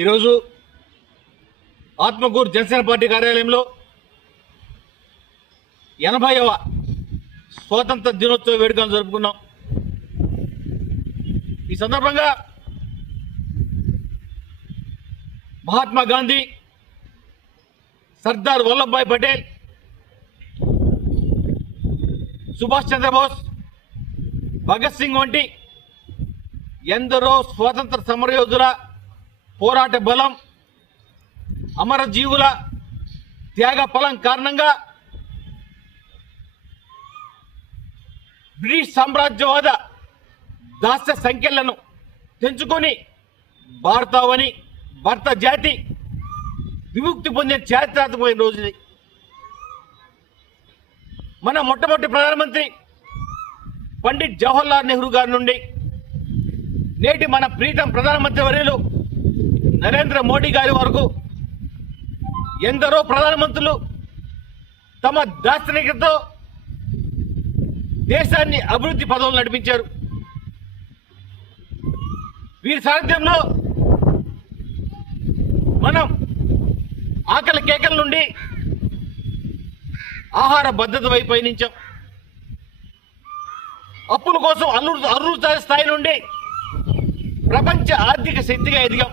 ఈరోజు ఆత్మకూరు జనసేన పార్టీ కార్యాలయంలో 80వ స్వాతంత్ర దినోత్సవ వేడుకలను జరుపుకున్నాం. ఈ సందర్భంగా మహాత్మా గాంధీ, సర్దార్ వల్లభాయ్ పటేల్, సుభాష్ చంద్రబోస్, భగత్ సింగ్ వంటి ఎందరో స్వాతంత్ర సమరయోధుల పోరాట బలం, అమరజీవుల త్యాగ ఫలం కారణంగా బ్రిటిష్ సామ్రాజ్యవాద దాస్య సంఖ్యలను తెంచుకొని భారత జాతి విముక్తి పొందిన చారిత్రాత్మకమైన రోజుది. మన మొట్టమొదటి ప్రధానమంత్రి పండిట్ జవహర్లాల్ నెహ్రూ గారి నుండి నేటి మన ప్రీతం ప్రధానమంత్రి వర్యులు నరేంద్ర మోడీ గారి వరకు ఎందరో ప్రధానమంత్రులు తమ దార్శనికతతో దేశాన్ని అభివృద్ధి పదవులు నడిపించారు. వీరి సారథ్యంలో మనం ఆకలి కేకల నుండి ఆహార భద్రత వైపు పయనించాం. అప్పుల కోసం అరుణ స్థాయి నుండి ప్రపంచ ఆర్థిక శక్తిగా ఎదిగాం.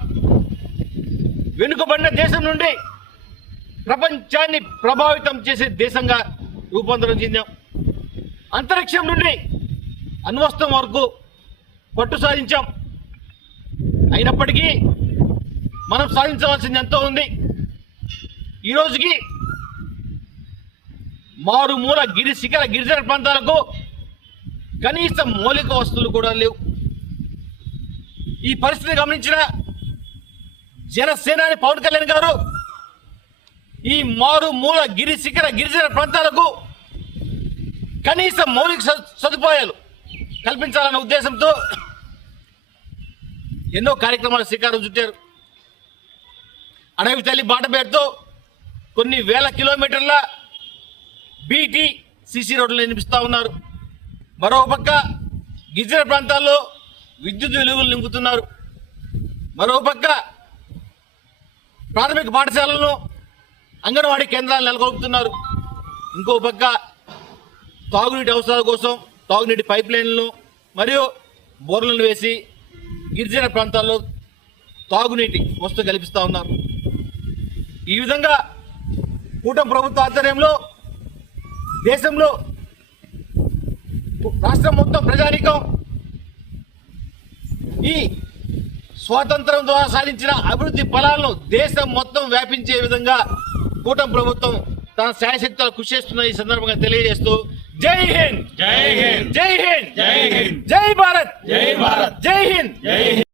వెనుకబడిన దేశం నుండి ప్రపంచాన్ని ప్రభావితం చేసే దేశంగా రూపాంతరం చెందాం. అంతరిక్షం నుండి అణ్వస్త్రం వరకు పట్టు సాధించాం. అయినప్పటికీ మనం సాధించవలసింది ఎంతో ఉంది. ఈ రోజుకి మారుమూల గిరిజన ప్రాంతాలకు కనీస మౌలిక వస్తువులు కూడా లేవు. ఈ పరిస్థితిని గమనించిన జనసేనాని పవన్ కళ్యాణ్ గారు ఈ మారుమూల గిరిజన ప్రాంతాలకు కనీస మౌలిక సదుపాయాలు కల్పించాలన్న ఉద్దేశంతో ఎన్నో కార్యక్రమాలు శ్రీకారం చుట్టారు. అడవి తల్లి బాట పేరుతో కొన్ని వేల కిలోమీటర్ల బీటీ సిసి రోడ్లు నిర్మిస్తూ ఉన్నారు. మరోపక్క గిరిజన ప్రాంతాల్లో విద్యుత్ వెలుగులు నింపుతున్నారు. మరోపక్క ప్రాథమిక పాఠశాలలను, అంగన్వాడీ కేంద్రాలను నెలకొల్పుతున్నారు. ఇంకో పక్క తాగునీటి అవసరాల కోసం తాగునీటి పైప్ లైన్లను మరియు బోర్లను వేసి గిరిజన ప్రాంతాల్లో తాగునీటి వసతి కల్పిస్తూ ఉన్నారు. ఈ విధంగా కూటమి ప్రభుత్వ ఆధ్వర్యంలో దేశంలో రాష్ట్రం మొత్తం ప్రజానీకం ఈ స్వాతంత్రం ద్వారా సాధించిన అభివృద్ధి ఫలాలను దేశం మొత్తం వ్యాపించే విధంగా కూటమి ప్రభుత్వం తన శాయశక్తులు కృషి చేస్తున్న ఈ సందర్భంగా తెలియజేస్తూ జై హింద్, జై హింద్, జై హింద్, జై హింద్.